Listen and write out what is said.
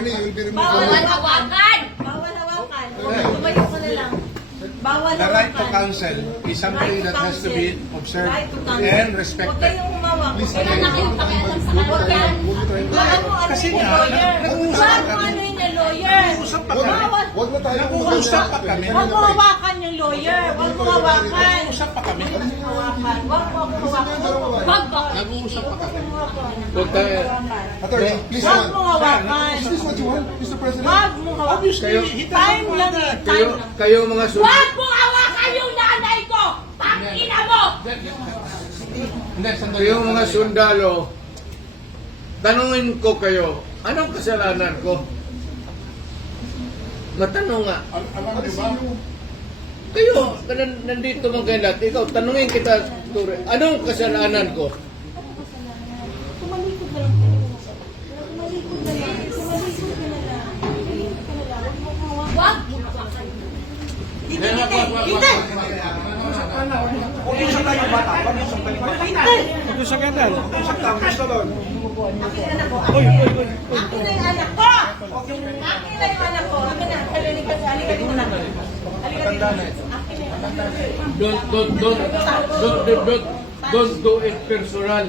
attorney, you will be removed. Bawal hawakan! Bawal hawakan. Tumayo ka na lang. Bawal The right to hawakan. counsel is something that has to be observed Right to counsel. and Huwag respected. kayong humawak. Please, Wala na kayong pakialam sa kanila. Huwag mo ano Kasi yung nga, lawyer. nag-uusap Huwag mo kami. ano yung lawyer. Nag-uusap pa Wag, kami. wag na tayo Nag-uusap pa kami. Huwag mo hawakan yung lawyer. Huwag mo hawakan. Nag-uusap pa kami. Hawakan. Huwag mo ako hawakan. Wag ba? Nag-uusap pa kami. Attorney, please, Huwag mo hawakan. is this what you want, Mr. President? Huwag mo hawakan. Obviously, he doesn't Time want lang that. eh. Time lang. Kayo mga Wag mo hawakan yung nanay ko! Pangina mo! kayo mga sundalo, tanungin ko kayo, anong kasalanan ko? Matanong nga. Alam niyo ba? Kayo, nandito mga kayo lahat, ikaw, tanungin kita, Ture, anong kasalanan ko? Tumalikod na lang. Tumalikod na lang. Tumalikod ka na lang. Tumalikod ka na lang. Huwag mo hawakan. Wag mo hawakan. Hindi, hindi. Hindi. Akin na ako. Akin na yung anak ko. Akin na yung anak ko. Akin na. Halika dito na. Halika dito. Akin na yung anak ko. Don't do it personal.